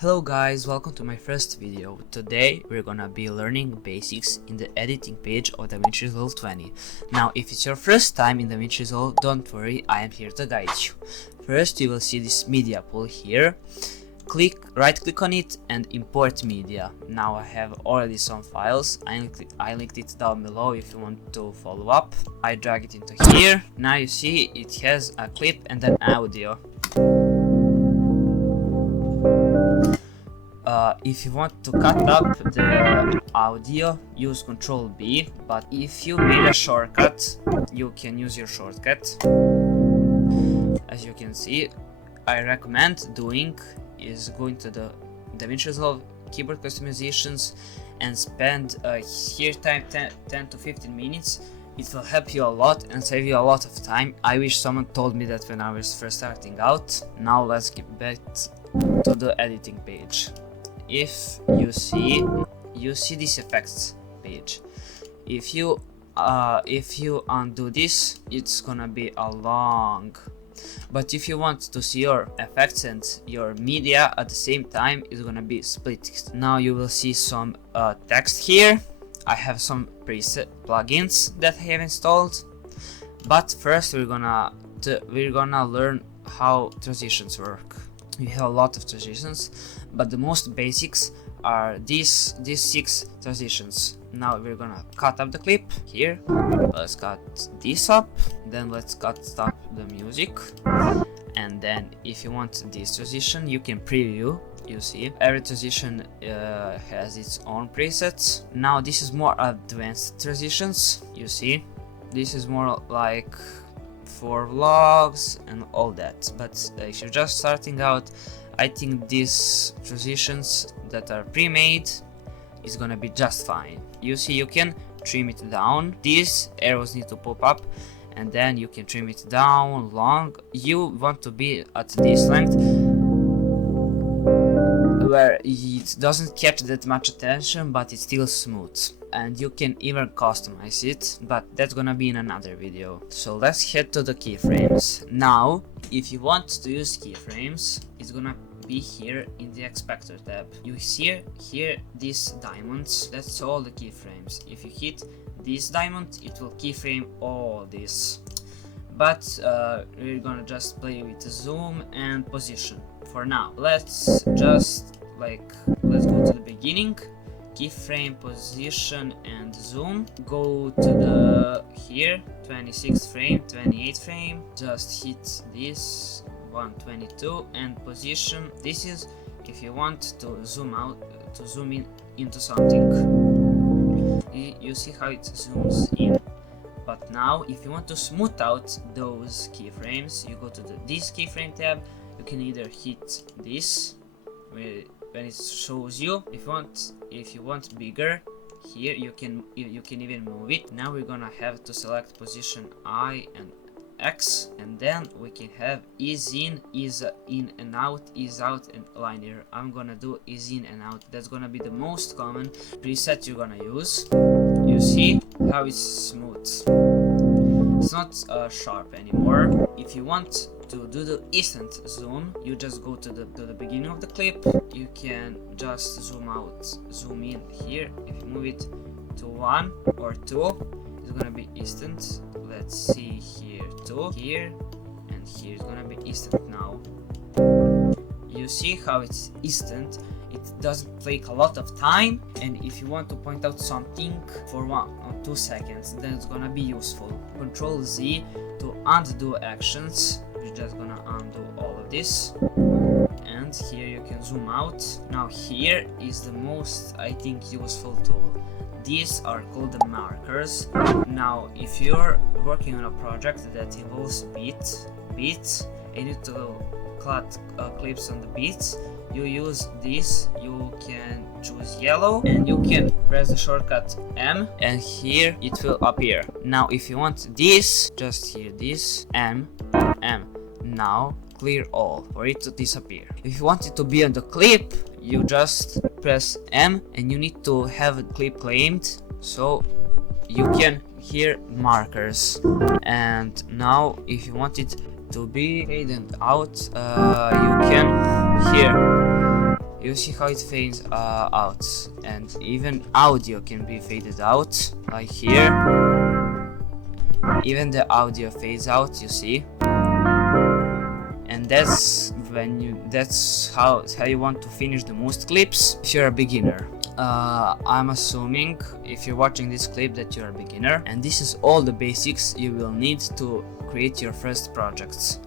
Hello guys, welcome to my first video. Today we're gonna be learning basics in the editing page of DaVinci Resolve 20. Now if it's your first time in DaVinci Resolve, don't worry, I am here to guide you. First you will see this media pool here. Right click on it and import media. Now I have already some files, I linked it down below if you want to follow up. I drag it into here. Now you see it has a clip and an audio. If you want to cut up the audio, use Ctrl B, but if you made a shortcut, you can use your shortcut. As you can see, I recommend doing is going to the DaVinci Resolve keyboard customizations and spend here time 10 to 15 minutes. It will help you a lot and save you a lot of time. I wish someone told me that when I was first starting out. Now let's get back to the editing page. If you see this effects page. If you undo this, it's gonna be a long. But if you want to see your effects and your media at the same time, it's gonna be split. Now you will see some text here. I have some preset plugins that I have installed. But first we're gonna learn how transitions work. We have a lot of transitions, but the most basics are these 6 transitions. Now we're gonna cut up the clip here. Let's cut this up, then let's cut up the music, and then if you want this transition you can preview. You see every transition has its own presets. Now this is more advanced transitions. You see this is more like for vlogs and all that, but if you're just starting out, I think these transitions that are pre-made is gonna be just fine. You see you can trim it down. These arrows need to pop up and then you can trim it down long. You want to be at this length where it doesn't catch that much attention but it's still smooth, and you can even customize it, but that's gonna be in another video. So let's head to the keyframes. Now if you want to use keyframes, it's gonna be here in the Expector tab. You see here these diamonds, that's all the keyframes. If you hit this diamond, it will keyframe all this. But we're gonna just play with zoom and position for now. Let's go to the beginning, keyframe, position and zoom. Go to the here 26th frame, 28th frame, just hit this 122 and position. This is if you want to zoom out, to zoom in into something. You see how it zooms in. But now if you want to smooth out those keyframes, you go to this keyframe tab. You can either hit this when it shows you. If you want bigger, here you can even move it. Now we're gonna have to select position I and X, and then we can have ease in and out, ease out and linear. I'm gonna do ease in and out. That's gonna be the most common preset you're gonna use. You see how it's smooth. It's not sharp anymore. If you want to do the instant zoom, you just go to the beginning of the clip. You can just zoom in here. If you move it to 1 or 2, it's gonna be instant. Let's see here 2, here and here is gonna be instant now. You see how it's instant. It doesn't take a lot of time, and if you want to point out something for 1 or 2 seconds, then it's gonna be useful. Ctrl Z to undo actions. You're just gonna undo all of this, and here you can zoom out. Now here is the most, I think, useful tool. These are called the markers. Now if you're working on a project that involves beats, and you need to cut clips on the beats, you use this. You can choose yellow and you can press the shortcut M, and here it will appear. Now if you want this, just here this M. Now clear all for it to disappear. If you want it to be on the clip, you just press M and you need to have the clip claimed, so you can hear markers. And now if you want it to be faded out, you can here you see how it fades out, and even audio can be faded out, like here. Even the audio fades out, you see. And that's how you want to finish the most clips if you're a beginner. I'm assuming if you're watching this clip that you're a beginner, and this is all the basics you will need to create your first projects.